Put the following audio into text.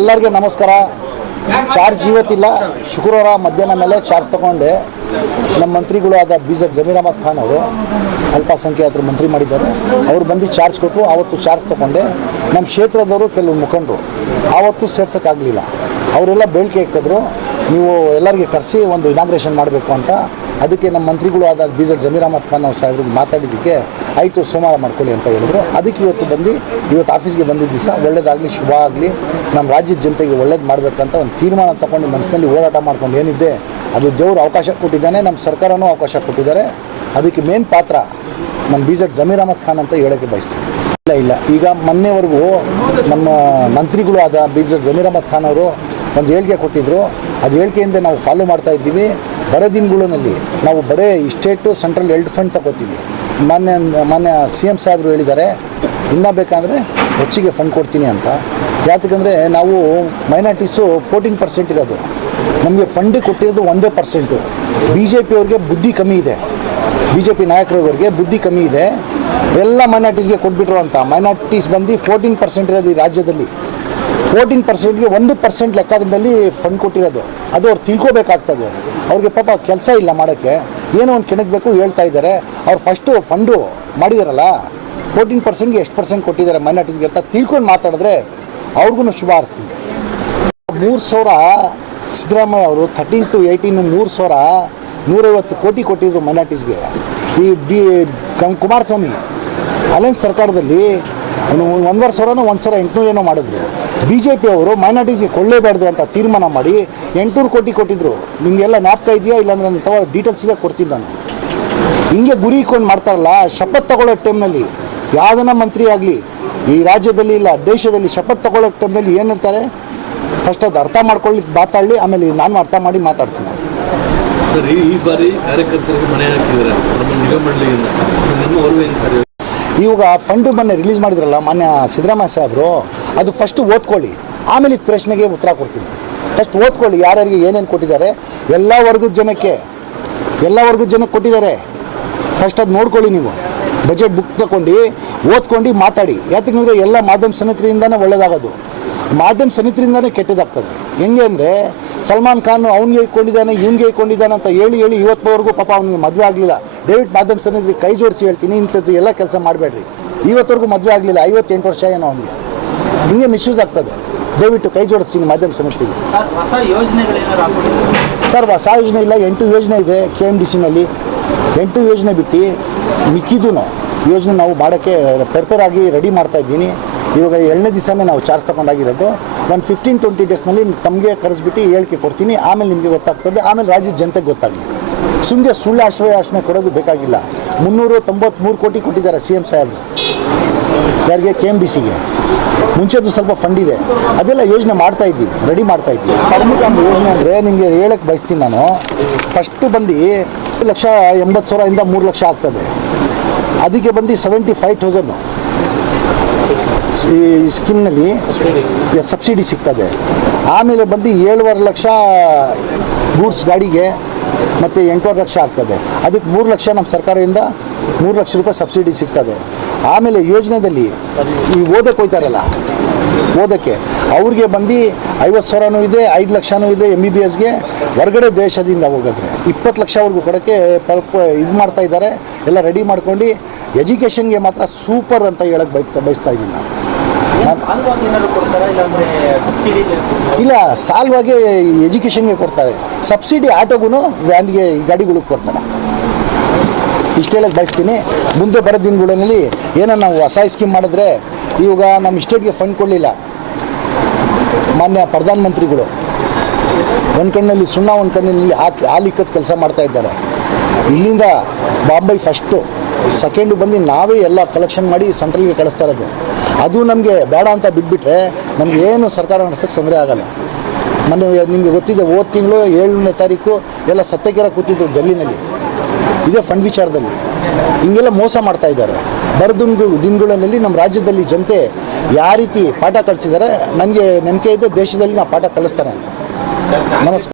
ಎಲ್ಲರಿಗೆ ನಮಸ್ಕಾರ. ಚಾರ್ಜ್ ಇವತ್ತಿಲ್ಲ. ಶುಕ್ರವಾರ ಮಧ್ಯಾಹ್ನ ಮೇಲೆ ಚಾರ್ಜ್ ತಗೊಂಡೆ. ನಮ್ಮ ಮಂತ್ರಿಗಳು ಆದ ಬಿ ಜೆಡ್ ಜಮೀರ್ ಅಹಮದ್ ಖಾನ್ ಅವರು ಅಲ್ಪಸಂಖ್ಯಾತರು ಮಂತ್ರಿ ಮಾಡಿದ್ದಾರೆ. ಅವರು ಬಂದು ಚಾರ್ಜ್ ಕೊಟ್ಟು ಆವತ್ತು ಚಾರ್ಜ್ ತಗೊಂಡೆ. ನಮ್ಮ ಕ್ಷೇತ್ರದವರು ಕೆಲವು ಮುಖಂಡರು. ಆವತ್ತು ಸೇರ್ಸೋಕ್ಕಾಗಲಿಲ್ಲ. ಅವರೆಲ್ಲ ಬೇಡಿಕೆ ಇಕ್ಕಿದ್ರು ನೀವು ಎಲ್ಲರಿಗೆ ಕರೆಸಿ ಒಂದು ಇನಾಗ್ರೇಷನ್ ಮಾಡಬೇಕು ಅಂತ ಅದಕ್ಕೆ ನಮ್ಮ ಮಂತ್ರಿಗಳು ಆದಾಗ ಬಿ ಜೆಡ್ ಜಮೀರ್ ಅಹಮದ್ ಖಾನ್ ಅವ್ರ ಸಾಹೇಬ್ರಿಗೆ ಮಾತಾಡಿದ್ದಕ್ಕೆ ಆಯಿತು, ಸೋಮವಾರ ಮಾಡ್ಕೊಳ್ಳಿ ಅಂತ ಹೇಳಿದ್ರು. ಅದಕ್ಕೆ ಇವತ್ತು ಬಂದು, ಇವತ್ತು ಆಫೀಸ್ಗೆ ಬಂದಿದ್ದ ದಿವಸ ಒಳ್ಳೇದಾಗಲಿ, ಶುಭ ಆಗಲಿ, ನಮ್ಮ ರಾಜ್ಯದ ಜನತೆಗೆ ಒಳ್ಳೇದು ಮಾಡಬೇಕಂತ ಒಂದು ತೀರ್ಮಾನ ತಗೊಂಡು ಮನಸ್ಸಿನಲ್ಲಿ ಹೋರಾಟ ಮಾಡ್ಕೊಂಡು ಏನಿದೆ, ಅದು ದೇವರು ಅವಕಾಶ ಕೊಟ್ಟಿದ್ದಾನೆ, ನಮ್ಮ ಸರ್ಕಾರನೂ ಅವಕಾಶ ಕೊಟ್ಟಿದ್ದಾರೆ. ಅದಕ್ಕೆ ಮೇನ್ ಪಾತ್ರ ನಮ್ಮ ಬಿ ಜೆಡ್ ಜಮೀರ್ ಅಹಮದ್ ಖಾನ್ ಅಂತ ಹೇಳೋಕ್ಕೆ ಬಯಸ್ತೀವಿ ಇಲ್ಲ ಇಲ್ಲ. ಈಗ ಮೊನ್ನೆವರೆಗೂ ನಮ್ಮ ಮಂತ್ರಿಗಳು ಆದ ಬಿ ಜೆಡ್ ಜಮೀರ್ ಅಹಮದ್ ಖಾನ್ ಅವರು ಒಂದು ಹೇಳಿಕೆ ಕೊಟ್ಟಿದ್ದರು ಅದು ಹೇಳಿಕೆಯಿಂದ ನಾವು ಫಾಲೋ ಮಾಡ್ತಾ ಇದ್ದೀವಿ. ಬರೋ ದಿನಗಳಲ್ಲಿ ನಾವು ಬರೇ ಸ್ಟೇಟು ಸೆಂಟ್ರಲ್ ಎಲ್ಡ್ ಫಂಡ್ ತಗೋತೀವಿ. ಮಾನ್ಯ ಮಾನ್ಯ ಸಿ ಎಂ ಸಾಹೇಬರು ಹೇಳಿದ್ದಾರೆ, ಇನ್ನೂ ಬೇಕಂದರೆ ಹೆಚ್ಚಿಗೆ ಫಂಡ್ ಕೊಡ್ತೀನಿ ಅಂತ. ಯಾತಕ್ಕಂದರೆ ನಾವು ಮೈನಾರಿಟೀಸು ಫೋರ್ಟೀನ್ ಪರ್ಸೆಂಟ್ ಇರೋದು. ನಮಗೆ ಫಂಡ್ ಕೊಟ್ಟಿರೋದು ಒಂದೇ ಪರ್ಸೆಂಟು. ಬಿ ಜೆ ಪಿಯವ್ರಿಗೆ ಬುದ್ಧಿ ಕಮ್ಮಿ ಇದೆ. ಬಿ ಜೆ ಪಿ ನಾಯಕರವರಿಗೆ ಬುದ್ಧಿ ಕಮ್ಮಿ ಇದೆ. ಎಲ್ಲ ಮೈನಾರಿಟೀಸ್ಗೆ ಕೊಟ್ಬಿಟ್ರು ಅಂತ. ಮೈನಾರಿಟೀಸ್ ಬಂದು ಫೋರ್ಟೀನ್ ಪರ್ಸೆಂಟ್ ಇರೋದು ಈ ರಾಜ್ಯದಲ್ಲಿ. ಫೋರ್ಟೀನ್ ಪರ್ಸೆಂಟ್ಗೆ ಒಂದು ಪರ್ಸೆಂಟ್ ಲೆಕ್ಕದಲ್ಲಿ ಫಂಡ್ ಕೊಟ್ಟಿರೋದು. ಅದು ಅವ್ರು ತಿಳ್ಕೊಬೇಕಾಗ್ತದೆ. ಅವ್ರಿಗೆ ಪಾಪ ಕೆಲಸ ಇಲ್ಲ ಮಾಡೋಕ್ಕೆ. ಏನೋ ಒಂದು ಕೆಣಕಬೇಕು ಹೇಳ್ತಾ ಇದ್ದಾರೆ. ಅವ್ರು ಫಸ್ಟು ಫಂಡು ಮಾಡಿದಾರಲ್ಲ ಫೋರ್ಟೀನ್ ಪರ್ಸೆಂಟ್ಗೆ ಎಷ್ಟು ಪರ್ಸೆಂಟ್ ಕೊಟ್ಟಿದ್ದಾರೆ ಮೈನಾರಿಟೀಸ್ಗೆ ಅಂತ ತಿಳ್ಕೊಂಡು ಮಾತಾಡಿದ್ರೆ ಅವ್ರಿಗೂ ಶುಭ ಹಾರಿಸ್ತೀನಿ. ಮೂರು ಸಾವಿರ ಸಿದ್ದರಾಮಯ್ಯ ಅವರು ಥರ್ಟೀನ್ ಟು ಏಯ್ಟೀನ್ ಮೂರು ಸಾವಿರ ನೂರೈವತ್ತು ಕೋಟಿ ಕೊಟ್ಟಿದ್ರು ಮೈನಾರ್ಟೀಸ್ಗೆ ಈ ಬಿ ಕುಮಾರಸ್ವಾಮಿ, ಅಲೆನ್ಸ್ ಸರ್ಕಾರದಲ್ಲಿ ಒಂದೂವರೆ ಸಾವಿರನೋ, ಒಂದು ಸಾವಿರ ಎಂಟುನೂರು ಏನೋ ಮಾಡಿದ್ರು. ಬಿ ಜೆ ಪಿ ಅವರು ಮೈನಾರಿಟೀಸ್ಗೆ ಕೊಡಲೇಬಾರ್ದು ಅಂತ ತೀರ್ಮಾನ ಮಾಡಿ ಎಂಟುನೂರು ಕೋಟಿ ಕೊಟ್ಟಿದ್ರು. ನಿಮಗೆಲ್ಲ ಜ್ಞಾಪಕ ಇದೆಯಾ? ಇಲ್ಲಾಂದ್ರೆ ನಾನು ತವ ಡೀಟೇಲ್ಸ್ ಇದೆ ಕೊಡ್ತೀನಿ ನಾನು. ಹಿಂಗೆ ಗುರಿ ಇಟ್ಕೊಂಡು ಮಾಡ್ತಾರಲ್ಲ, ಶಪಥ ತಗೊಳ್ಳೋ ಟೈಮ್ನಲ್ಲಿ, ಯಾವುದನ್ನ ಮಂತ್ರಿ ಆಗಲಿ, ಈ ರಾಜ್ಯದಲ್ಲಿ ಇಲ್ಲ, ದೇಶದಲ್ಲಿ ಶಪಥ ತಗೊಳ್ಳೋ ಟೈಮ್ನಲ್ಲಿ ಏನು ಹೇಳ್ತಾರೆ? ಫಸ್ಟ್ ಅದು ಅರ್ಥ ಮಾಡ್ಕೊಳ್ಳಿ ಮಾತಾಡಲಿ, ಆಮೇಲೆ ನಾನು ಅರ್ಥ ಮಾಡಿ ಮಾತಾಡ್ತೀನಿ. ಸರ್, ಈ ಬಾರಿ ಕಾರ್ಯಕರ್ತರಿಗೆ ಮನೆ ಹಾಕಿದ್ದಾರೆ. ನಮ್ಮ ನಿಗಮ ಮಂಡಳಿಯಿಂದ ನಿಮ್ಮ ಇವಾಗ ಫಂಡ್ ಮೊನ್ನೆ ರಿಲೀಸ್ ಮಾಡಿದ್ರಲ್ಲ ಮಾನ್ಯ ಸಿದ್ದರಾಮಯ್ಯ ಸಾಹೇಬರು, ಅದು ಫಸ್ಟ್ ಓದ್ಕೊಳ್ಳಿ. ಆಮೇಲೆ ಇದು ಪ್ರಶ್ನೆಗೆ ಉತ್ತರ ಕೊಡ್ತೀನಿ. ಫಸ್ಟ್ ಓದ್ಕೊಳ್ಳಿ, ಯಾರ್ಯಾರಿಗೆ ಏನೇನು ಕೊಟ್ಟಿದ್ದಾರೆ. ಎಲ್ಲ ವರ್ಗದ ಜನಕ್ಕೆ, ಎಲ್ಲ ವರ್ಗದ ಜನಕ್ಕೆ ಕೊಟ್ಟಿದ್ದಾರೆ. ಫಸ್ಟ್ ಅದು ನೋಡ್ಕೊಳ್ಳಿ ನೀವು. ಬಜೆಟ್ ಬುಕ್ ತಗೊಂಡು ಓದ್ಕೊಂಡು ಮಾತಾಡಿ. ಯಾತಕ್ಕಂದರೆ ಎಲ್ಲ ಮಾಧ್ಯಮ ಸಮಿತಿಯಿಂದನೇ ಒಳ್ಳೆಯದಾಗೋದು ಮಾಧ್ಯಮ ಸಮಿತಿಯಿಂದನೇ ಕೆಟ್ಟದಾಗ್ತದೆ. ಹೆಂಗೆ ಅಂದರೆ ಸಲ್ಮಾನ್ ಖಾನ್ ಅವ್ನಿಗೆ ಇಟ್ಕೊಂಡಿದ್ದಾನೆ ಇವನಿಗೆ ಇಟ್ಕೊಂಡಿದ್ದಾನೆ ಅಂತ ಹೇಳಿ ಹೇಳಿ ಇವತ್ತವರೆಗೂ ಪಾಪ ಅವನಿಗೆ ಮದುವೆ ಆಗಲಿಲ್ಲ. ದಯವಿಟ್ಟು ಮಾಧ್ಯಮ ಸಮಿತಿ ಕೈ ಜೋಡಿಸಿ ಹೇಳ್ತೀನಿ ಇಂಥದ್ದು ಎಲ್ಲ ಕೆಲಸ ಮಾಡಬೇಡ್ರಿ. ಇವತ್ತವರೆಗೂ ಮದುವೆ ಆಗಲಿಲ್ಲ ಐವತ್ತೆಂಟು ವರ್ಷ ಏನೋ ಅವನಿಗೆ. ಹಿಂಗೆ ಮಿಸ್ಯೂಸ್ ಆಗ್ತದೆ. ದಯವಿಟ್ಟು ಕೈ ಜೋಡಿಸ್ತೀನಿ ಮಾಧ್ಯಮ ಸಮಿತಿಗೆ ಹೊಸ ಸರ್ ಹೊಸ ಯೋಜನೆ ಇಲ್ಲ ಎಂಟು ಯೋಜನೆ ಇದೆ ಕೆ ಎಂ ಡಿ ಸಿನಲ್ಲಿ ಎಂಟು ಯೋಜನೆ ಬಿಟ್ಟು ಮಿಕ್ಕಿದ್ದು ಯೋಜನೆ ನಾವು ಮಾಡೋಕ್ಕೆ ಪ್ರಿಪೇರ್ ಆಗಿ ರೆಡಿ ಮಾಡ್ತಾ ಇದ್ದೀನಿ. ಇವಾಗ ಎರಡನೇ ದಿವಸನೇ ನಾವು ಚಾರ್ಜ್ ತಗೊಂಡಾಗಿರೋದು. ಒಂದು ಫಿಫ್ಟೀನ್ ಟ್ವೆಂಟಿ ಡೇಸ್ನಲ್ಲಿ ತಮಗೆ ಕರೆಸ್ಬಿಟ್ಟು ಹೇಳಿಕೆ ಕೊಡ್ತೀನಿ. ಆಮೇಲೆ ನಿಮಗೆ ಗೊತ್ತಾಗ್ತದೆ. ಆಮೇಲೆ ರಾಜ್ಯದ ಜನತೆಗೆ ಗೊತ್ತಾಗಲಿ. ಸುಮ್ಮನೆ ಸುಳ್ಳು ಆಶ್ರಯ ಆಶ್ರಯ ಕೊಡೋದು ಬೇಕಾಗಿಲ್ಲ. ಮುನ್ನೂರು ತೊಂಬತ್ತ್ಮೂರು ಕೋಟಿ ಕೊಟ್ಟಿದ್ದಾರೆ ಸಿ ಎಂ ಸಾಹೇಬರು. ಯಾರಿಗೆ ಕೆ ಎಂ ಬಿ ಸಿಗೆ ಮುಂಚೆದು ಸ್ವಲ್ಪ ಫಂಡ್ ಇದೆ. ಅದೆಲ್ಲ ಯೋಜನೆ ಮಾಡ್ತಾ ಇದ್ದೀವಿ ರೆಡಿ ಮಾಡ್ತಾ ಇದ್ದೀವಿ. ಒಂದು ಯೋಜನೆ ಅಂದರೆ ನಿಮಗೆ ಹೇಳಕ್ಕೆ ಬಯಸ್ತೀನಿ ನಾನು. ಫಸ್ಟ್ ಬಂದು ಲಕ್ಷ ಎಂಬತ್ತು ಸಾವಿರದಿಂದ ಮೂರು ಲಕ್ಷ ಆಗ್ತದೆ. ಅದಕ್ಕೆ ಬಂದು ಸೆವೆಂಟಿ ಫೈವ್ ತೌಸಂಡು ಈ ಸ್ಕೀಮ್ನಲ್ಲಿ ಸಬ್ಸಿಡಿ ಸಿಗ್ತದೆ. ಆಮೇಲೆ ಬಂದು ಏಳುವರೆ ಲಕ್ಷ ಗೂಡ್ಸ್ ಗಾಡಿಗೆ ಮತ್ತು ಎಂಟೂವರೆ ಲಕ್ಷ ಆಗ್ತದೆ. ಅದಕ್ಕೆ ಮೂರು ಲಕ್ಷ ನಮ್ಮ ಸರ್ಕಾರದಿಂದ ಮೂರು ಲಕ್ಷ ರೂಪಾಯಿ ಸಬ್ಸಿಡಿ ಸಿಗ್ತದೆ. ಆಮೇಲೆ ಯೋಜನೆಯಲ್ಲಿ ಈ ಓದಕ್ಕೆ ಹೋಯ್ತಾರಲ್ಲ, ಓದಕ್ಕೆ. ಅವ್ರಿಗೆ ಬಂದು ಐವತ್ತು ಸಾವಿರನೂ ಇದೆ, ಐದು ಲಕ್ಷನೂ ಇದೆ ಎಂ ಬಿ ಬಿ ಎಸ್ಗೆ ಹೊರಗಡೆ ದೇಶದಿಂದ ಹೋಗಿದ್ರೆ ಇಪ್ಪತ್ತು ಲಕ್ಷವರೆಗೂ ಕೊಡೋಕ್ಕೆ ಪಲ್ಪ ಇದು ಮಾಡ್ತಾ ಇದ್ದಾರೆ. ಎಲ್ಲ ರೆಡಿ ಮಾಡ್ಕೊಂಡು ಎಜುಕೇಷನ್ಗೆ ಮಾತ್ರ ಸೂಪರ್ ಅಂತ ಹೇಳಕ್ಕೆ ಬಯಸ್ತಾ ಬಯಸ್ತಾ ಇದ್ದೀನಿ ನಾನು. ಇಲ್ಲ, ಸಾಲವಾಗಿ ಎಜುಕೇಷನ್ಗೆ ಕೊಡ್ತಾರೆ. ಸಬ್ಸಿಡಿ ಆಟೋಗೂ ವ್ಯಾನ್ಗೆ ಗಾಡಿಗಳಿಗೆ ಕೊಡ್ತಾರೆ. ಇಷ್ಟು ಹೇಳಕ್ಕೆ ಬಯಸ್ತೀನಿ. ಮುಂದೆ ಬರೋ ದಿನಗಳಲ್ಲಿ ಏನೋ ನಾವು ಹೊಸ ಸ್ಕೀಮ್ ಮಾಡಿದ್ರೆ ಇವಾಗ ನಮ್ಮ ಸ್ಟೇಟ್ಗೆ ಫಂಡ್ ಕೊಡಲಿಲ್ಲ. ಮಾನ್ಯ ಪ್ರಧಾನಮಂತ್ರಿಗಳು. ಒಂದು ಕಣ್ಣಲ್ಲಿ ಸುಣ್ಣ, ಒಂದು ಕಣ್ಣಲ್ಲಿ ಹಾಕಿ ಹಾಲಿಕ್ಕದ ಕೆಲಸ ಮಾಡ್ತಾ ಇದ್ದಾರೆ. ಇಲ್ಲಿಂದ ಬಾಂಬೈ ಫಸ್ಟು ಸೆಕೆಂಡು ಬಂದು ನಾವೇ ಎಲ್ಲ ಕಲೆಕ್ಷನ್ ಮಾಡಿ ಸೆಂಟ್ರಲ್ಗೆ ಕಳಿಸ್ತಾ ಇರೋದು. ಅದು ನಮಗೆ ಬೇಡ ಅಂತ ಬಿಟ್ಬಿಟ್ರೆ ನಮ್ಗೆ ಏನು ಸರ್ಕಾರ ನಡೆಸೋಕ್ಕೆ ತೊಂದರೆ ಆಗಲ್ಲ. ಮೊನ್ನೆ ನಿಮಗೆ ಗೊತ್ತಿದೆ, ಹೋದ ತಿಂಗಳು ಏಳನೇ ತಾರೀಕು ಎಲ್ಲ ಸತ್ಯಕೆರ ಕೂತಿದ್ರು ಜಲ್ಲಿನಲ್ಲಿ ಇದೇ ಫಂಡ್ ವಿಚಾರದಲ್ಲಿ. ಹಿಂಗೆಲ್ಲ ಮೋಸ ಮಾಡ್ತಾ ಇದ್ದಾರೆ. ಬರದಿನ ದಿನಗಳಲ್ಲಿ ನಮ್ಮ ರಾಜ್ಯದಲ್ಲಿ ಜನತೆ ಯಾವ ರೀತಿ ಪಾಠ ಕಳಿಸಿದ್ದಾರೆ, ನನಗೆ ನಂಬಿಕೆ ಇದೆ, ದೇಶದಲ್ಲಿ ನಾವು ಪಾಠ ಕಲಿಸ್ತಾರೆ ಅಂತ. ನಮಸ್ಕಾರ.